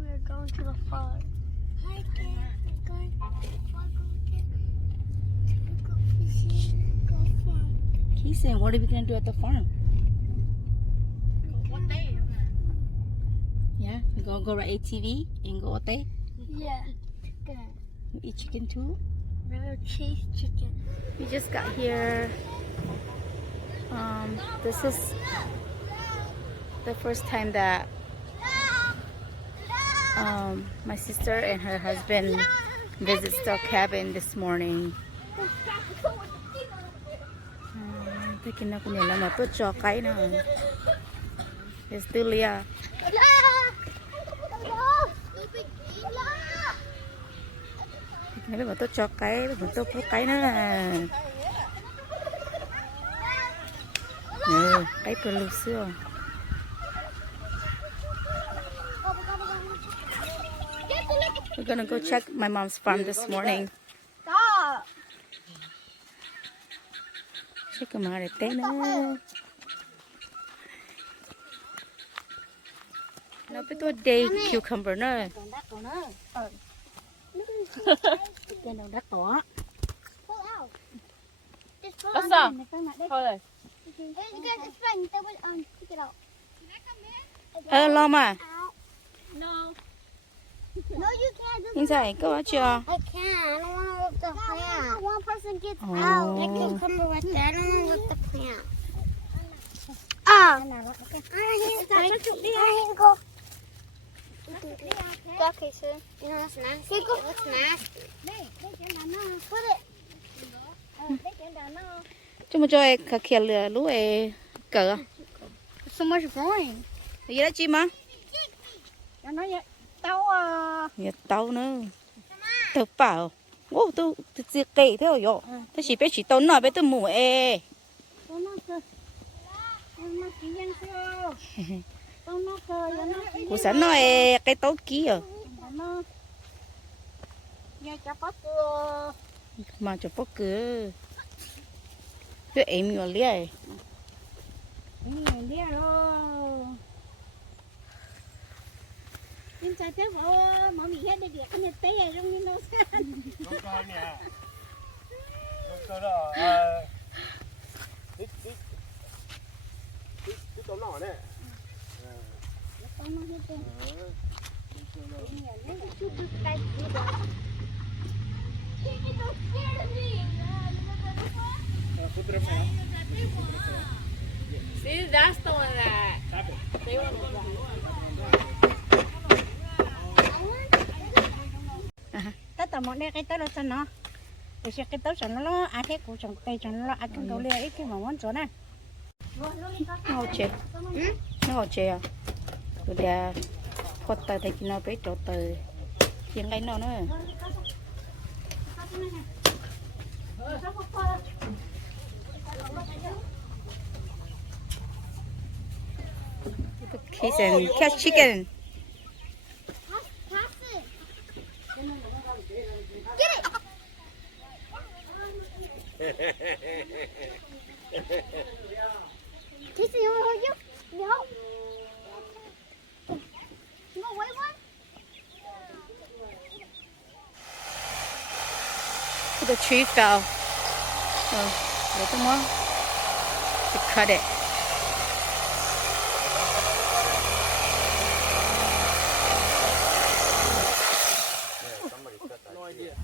we are going to the farm. Hi, Dad. We're going to go fishing, go farm. He's saying, what are we going to do at the farm? Yeah, we gonna go ride ATV and go out there. Yeah. Chicken. We eat chicken too. No, cheese chicken. We just got here. This is the first time that my sister and her husband visits the cabin this morning. Taking up nila mà tốt cho cái nào. It's still here. Nếu mà tôi cho cái, mà tôi có cái nữa là cái pelusio. We're gonna go check my mom's farm this morning. Check them out. Tên nữa. Nó biết tôi day cucumber nữa. Tên đâu đắt tỏ. What's up? Hold on. Lo mà. No. No, you can't. Anh giải câu chưa? I can't. I don't want to lift the plant. One person gets out. I can come with that. I don't want to lift the plant. I can go. Okay, sir. You know what's nasty? What's nasty? Put it. Chúng mình cho cả kia lửa lũ ấy cỡ. So much growing. Vậy đó chị mà. Nó vậy. Tao Nhiệt tàu nữa. Tao bảo. Ô tôi chỉ kể theo rồi. Tôi chỉ biết chỉ tàu nói biết tôi mù ê. Cô sẵn nói cái tàu kia. Mà cho bó cửa. Tôi em nhỏ lia. Em chạy tới bộ mà mình hết được cái này té trong như nó xem. Không có nè. Không có đó. Cái tôm nhỏ này. Tôm nó hết rồi. See, that's the one that they want to Tất cả mọi cái tớ là sao nó, để xem cái tớ sao nó ăn thế của chồng tay chồng nó ăn cái đồ lia ít cái mà món chỗ này. Nó chê. Nó chê à. Rồi đã phốt tay thì nó biết chỗ từ. Chuyện cái nó nữa. Kiss and catch chicken. Casey, you want to hold you? No. You want white one? The tree fell. So, little more to cut it. No idea.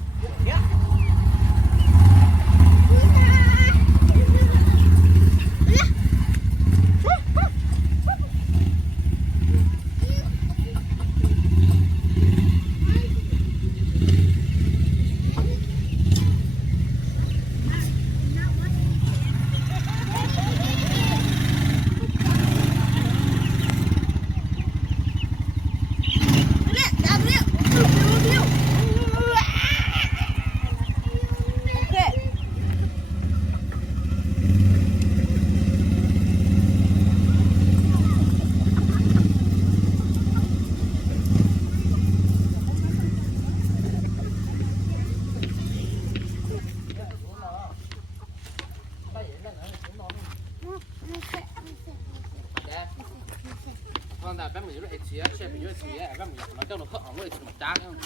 con đã bé mình nó ít xía xe mình nó ít xía bé mình nó cho nó khớp nó ít một trái không.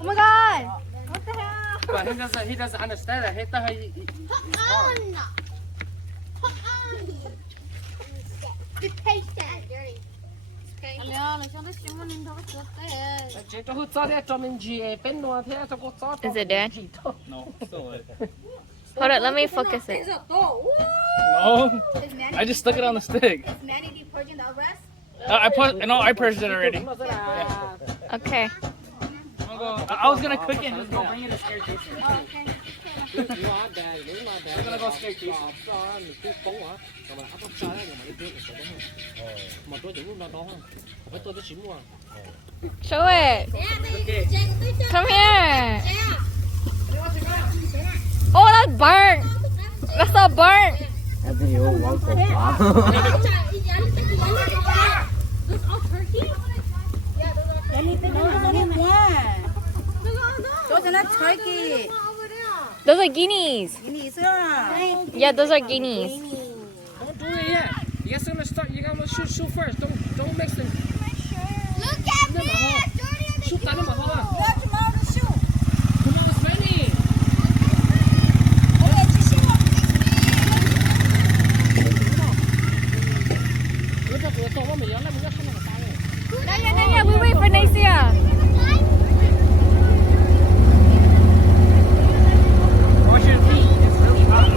Oh my god. But he doesn't understand that. He thought he hard. Chỉ cho hút cho cho mình gì bên ngoài thế cho có cho. Is it dead? No, still alive. Hold it, let me focus it. No, I just stuck it on the stick. I purged it already. Okay. I was gonna cook it and just go bring it to staircase. We're gonna go staircase. Show it. Come here. Oh, that's burnt. That's not burnt. Those are not turkey. Those are guineas. Guineas. Yeah, those are guineas. Don't do it yet. You guys gonna start. You gotta shoot first. Don't mix them. Look at me. Shoot that in my hold on. Yeah, tomorrow to shoot. Come on, it's ready. Yeah, we wait for Nacia. Wash your feet. It's really hot.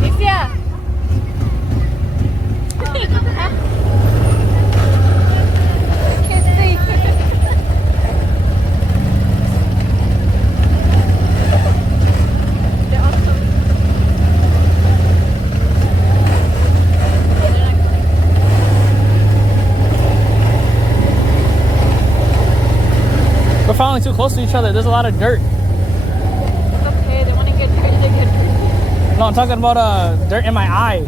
Nacia. Can't see. They're awesome. We're following too close to each other. There's a lot of dirt. It's okay, they want to get dirty, they get dirty. No, I'm talking about dirt in my eye.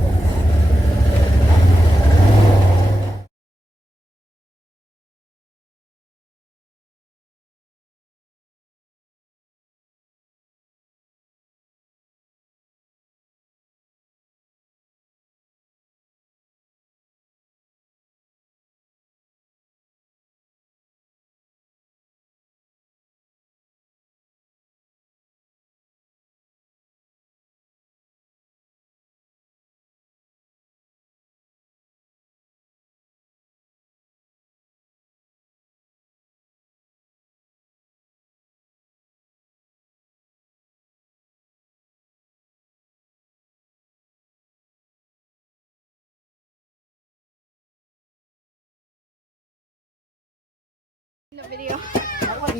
Video.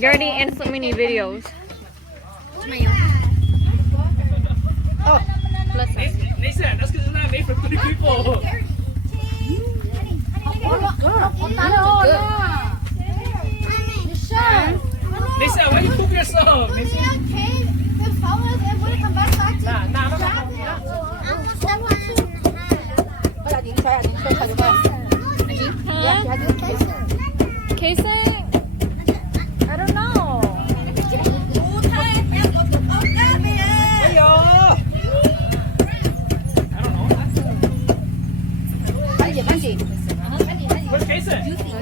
Gertie and so many videos. Oh, listen. Nathan, that's because it's not made for 3 people. Nathan, why you poop yourself? Casing? I don't know. Where's Jason?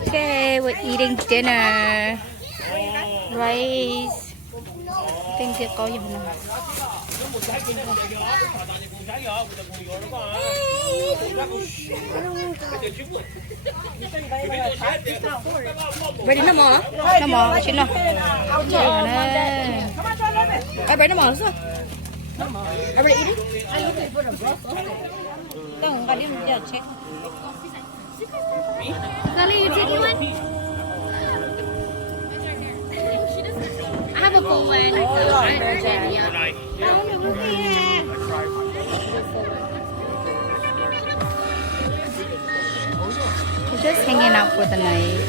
Okay, we're eating dinner. Rice. Think you call you now. Ready no more? No more. Chị nào? Ai ready no more? Ai ready eat it? Don't got him there check. Sally, you taking one? I have a full one. He's just hanging out for the night.